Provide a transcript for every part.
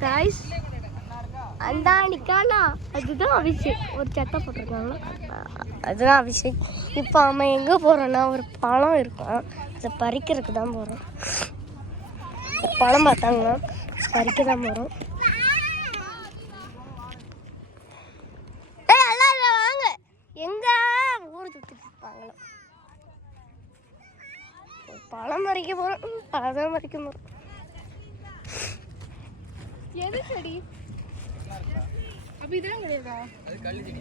Guys அந்த நிக்கானா அதுதான் அபிஷேக் ஒரு சட்டை போட்டிருக்காங்க அதுதான் அபிஷேக் இப்போ அவன் எங்கே போகிறோன்னா ஒரு பழம் இருக்கும் அதை பறிக்கிறதுக்கு தான் போகிறோம் பழம் பார்த்தாங்க பறிக்க தான் போகிறோம் வாங்க எங்க ஊர் சுற்றிட்டு இருப்பாங்களோ பழம் பறிக்க போகிறோம் பழம் பறிக்க போகிறோம் எது செடி அப்படிதான் கிடையாதா அது கள்ளி செடி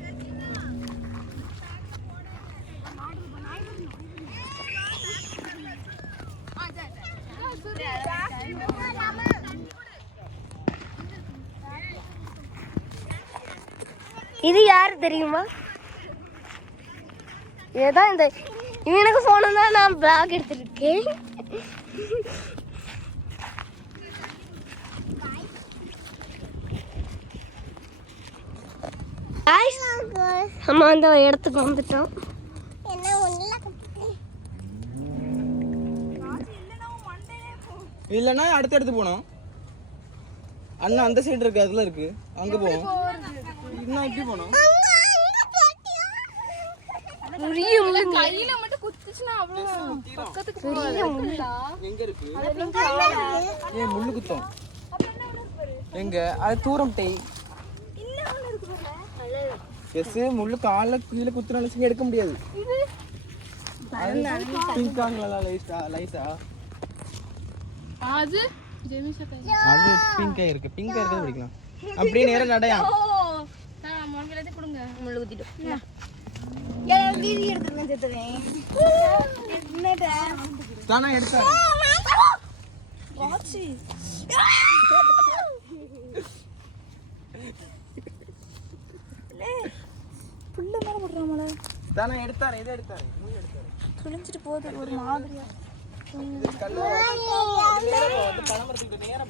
இது யாரு தெரியுமா ஏதான் இந்த இவனுக்கு போன் தான் நான் பிளாக் எடுத்துருக்கேன் நம்ம அந்த இடத்துக்கு வந்துட்டோம் இல்லைன்னா அடுத்த இடத்துக்கு போனோம் அண்ணா அந்த சைடு இருக்கு அதுல இருக்கு அங்க போவோம் இன்னும் எப்படி போனோம் கையில மட்டும் குத்துச்சுனா அவ்வளவு பக்கத்துக்கு போறா எங்க இருக்கு ஏ முள்ளு குத்தம் எங்க அது தூரம் டேய் எஸ் முள்ளு கால்ல கீழ குத்துனாலும் எடுக்க முடியாது இது பிங்க் ஆங்கல லைஸா அது ஜெமிஷா அது பிங்கா இருக்கு பிங்கா இருக்கத பிடிக்கலாம் அப்படியே நேரா நடையா நான் மொங்கலத்தை கொடுங்க முள்ளு குத்திட்டோம் ஏல வீடியோ எடுத்துறேன் செத்துறேன் என்னடா தானா எடுத்தா வாச்சி புள்ள மேல போடுறாமல தானா எடுத்தாரே இத எடுத்தாரே முள்ளு எடுத்தாரே சுளிஞ்சிட்டு போகுது ஒரு மாதிரியா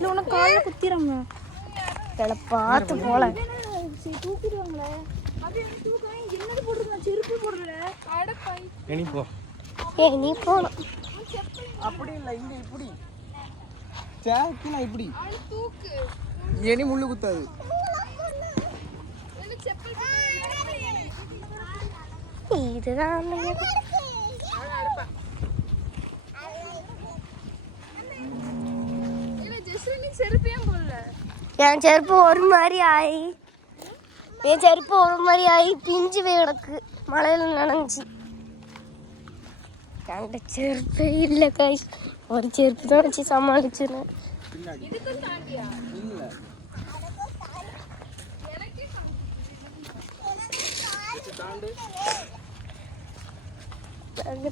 உனக்கு கால குத்திராங்க பார்த்து போல தூக்கிடுவாங்களே அது தூக்குறேன் என்னது போடுறேன் செருப்பு போடுறேன் அடப்பை நீ போ நீ போணும் அப்படி இல்ல இங்க இப்படி சேக்கினா இப்படி தூக்கு ஏனி முள்ளு குத்தாது என்ன செப்பல் இதுதான் என் செருப்பு ஒரு மாதிரி ஆகி பிஞ்சு கிடக்கு மழையில நனைஞ்சி என்கிட்ட செருப்பே இல்லை காய் ஒரு செருப்பு தான் வச்சு சமாளிச்சிருந்தேன்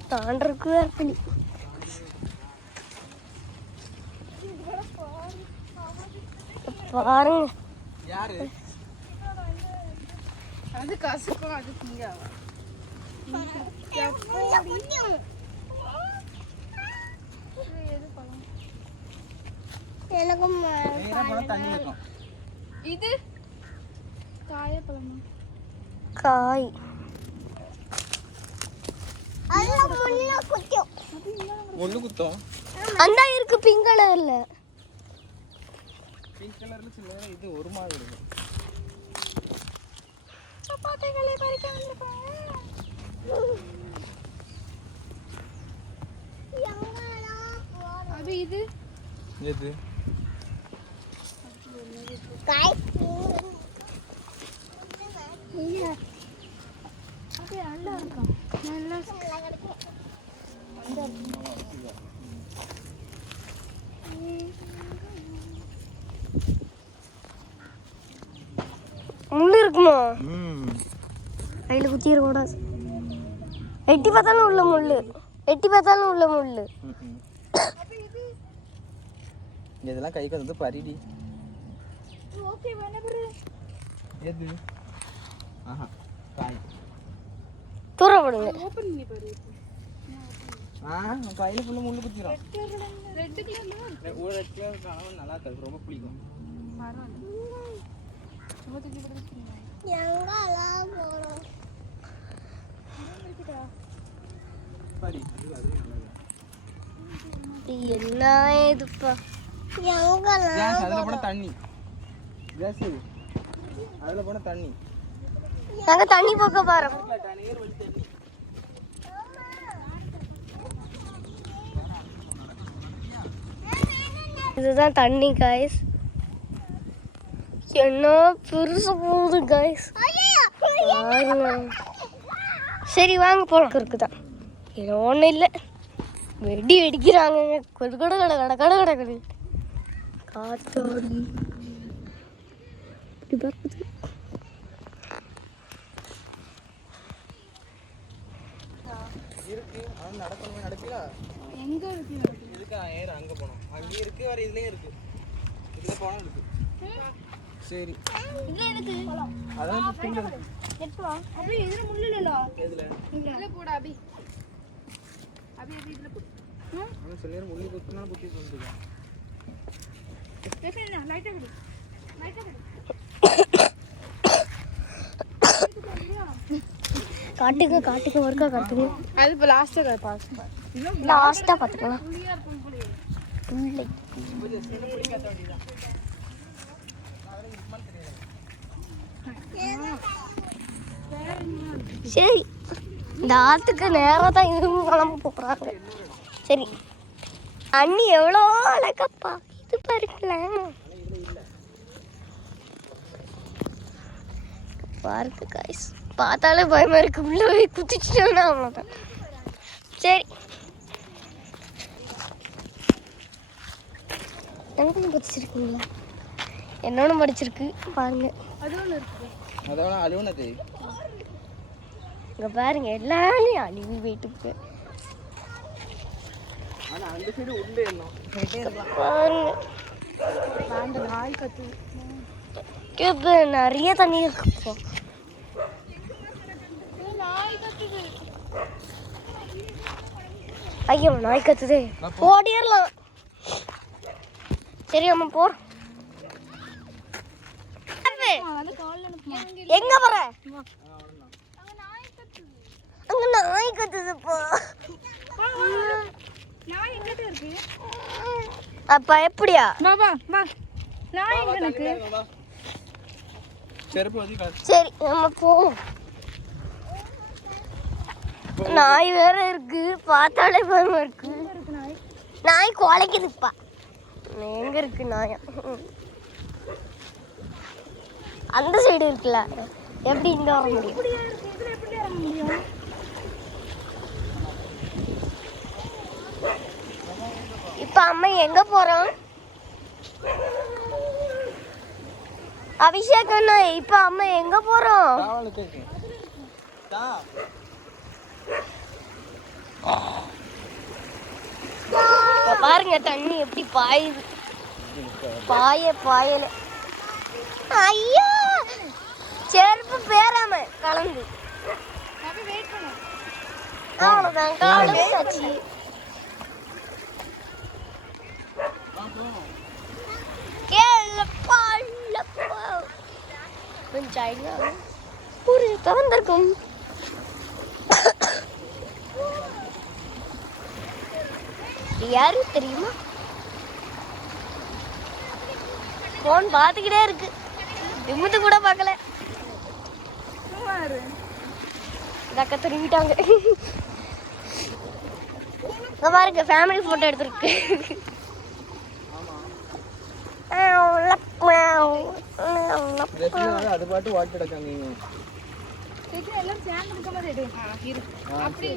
தாண்டறதுக்கு வேறு பாருங்க யாரு அது கசக்கும் அது திங்காவா இது காயப்பழமா காய் முள்ளு குத்தம் அந்த இருக்கு பிங்க் கலர்ல பிங்க் கலர்ல சில இது ஒரு மாதிரி இருக்கு சப்பாத்திகளை பறிக்க வந்திருக்காங்க அது இது எது காய் இல்ல அது நல்லா இருக்கும் நல்லா இருக்கு முள்ளு இருக்குமா கையில் குத்திடக்கூடாது எட்டி பார்த்தாலும் உள்ள முள்ளு இதெல்லாம் கைக்கு வந்து பரிடி எது காய் தூர போடுங்க கையில ஃபுல்லா முள்ளு குத்திரும் ரெட் கலர் காணவன் நல்லா இருக்கு ரொம்ப பிடிக்கும் பரி அது நல்லா என்ன இதுப்பா கேஸ் அதில் போனால் தண்ணி கேஸ் அதில் போனால் தண்ணி நாங்கள் தண்ணி போக்க போகிறோம். இதுதான் தண்ணி காய்ஸ். என்ன பெருசு போகுது காய்ஸ். சரி வாங்க போலாம். இருக்குதான் இது ஒன்றும் இல்லை. வெடி வெடிக்கிறாங்க. கொடு கொடு கடை கடை கடை கடை கடை காத்தோடி பறக்குது. இருக்கு ஆனால் நடக்கணுமே நடக்கல. எங்க இருக்கு? இதுக்கு ஏற அங்கே போனோம். அங்கேயும் இருக்கு வேறு இதுலேயும் இருக்கு. இதில் போனால் இருக்கு. சரி அதான் புல் இருக்கு. அப்படியே இதுல முள்ளு இல்ல. எதில் இதுல போட அபி. அபி அபி இதுல போடு. அவன் சில நேரம் முள்ளி குத்துனா குத்தி வந்துருக்கான். பேசல லைட்டா விடு. லைட்டா விடு. காட்டுங்க காட்டுங்க ஒருக்கா காட்டுங்க. அது இப்ப லாஸ்டா பாஸ். லாஸ்ட்டாக பார்த்துக்கலாம். புளியா இருக்கும் புளி. புள்ளை சரி இந்த ஆற்றுக்கு நேராக தான் இதுவும் கிளம்ப போகிறாங்க. சரி அண்ணி எவ்வளோ அழகப்பா. இது பாருங்களேன் பாருங்க காய்ஸ். பார்த்தாலே பயமா இருக்கு. உள்ள போய் குதிச்சிட்டோன்னா அவ்வளோதான். சரி எனக்கும் படிச்சிருக்கீங்களா? என்னோட படிச்சிருக்கு பாருங்க. அது ஒண்ணு இருக்கு. அதோட அலுவலகத்தை இங்க பாருங்க எல்லாரும் அழுவி போயிட்டு ஆனால் அந்த சைடு உள்ளே இருந்தோம் பாருங்க. அந்த நாய் கத்து. இப்போ நிறைய தண்ணி இருக்கு. நாய் கத்துது. ஐயோ நாய் கத்துதே. ஓடிடலாம். சரி அம்மா போ. அந்த கால்ல எனக்கு எங்க போற? அங்க நாய் கத்துது. அங்க நாய் கத்துதுப்பா. நாய் எங்கட்ட இருக்கு? அப்ப எப்படியா? வா வா வா. நாய் எங்க இருக்கு? செருப்பு வச்சு சரி நம்ம போவோம். நாய் வேற இருக்கு. பார்த்தாலே பயமா இருக்கு. நாய் நாய் குலைக்குதுப்பா. எங்க இருக்கு நாயா? அந்த சைடு இருக்குல்ல. எப்படி இங்க வர முடியும்? இப்படியா இருக்கு? இதுல எப்படி இறங்க முடியும்? இப்ப அம்மா எங்க போறோம்? அபிஷேக் அண்ணா இப்ப அம்மா எங்க போறோம்? இப்ப பாருங்க தண்ணி எப்படி பாயுது. பாயல. ஐயா செருப்பு பேராம கலந்து. அபி வெயிட் பண்ணு. அவ்வளவுதான் கலந்தாச்சு. ஒரு திறந்திருக்கும். யாரு தெரியுமா? போன் பார்த்துக்கிட்டே இருக்கு. நிமிந்து கூட பார்க்கல. அக்கா திரும்பிட்டாங்க. இங்க பாருங்க ஃபேமிலி போட்டோ எடுத்துருக்கு. அது பாட்டு வாட்டு கிடக்காங்க. எல்லாரும் சேர்ந்து இருக்க மாதிரி எடு. இரு. அப்படி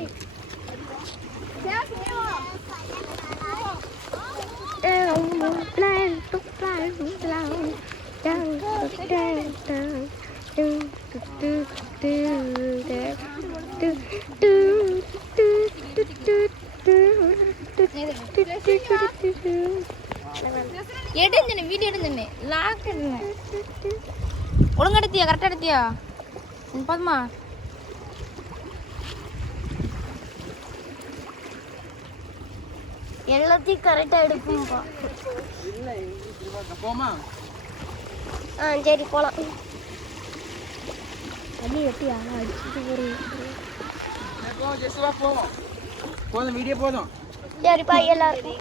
எடுந்தனே வீடியோ எடுந்தனே லாக் எடுங்க. ஒழுங்கா எடுத்தியா? கரெக்டா எடுத்தியா? பாத்துமா எல்லாத்தையும் கரெக்டா எடுக்கும்பா. போமா சரி போலாம். தண்ணி வெட்டி அடிச்சுட்டு ஒரு போதும் வீடியோ போதும். சரிப்பா எல்லாருக்கும்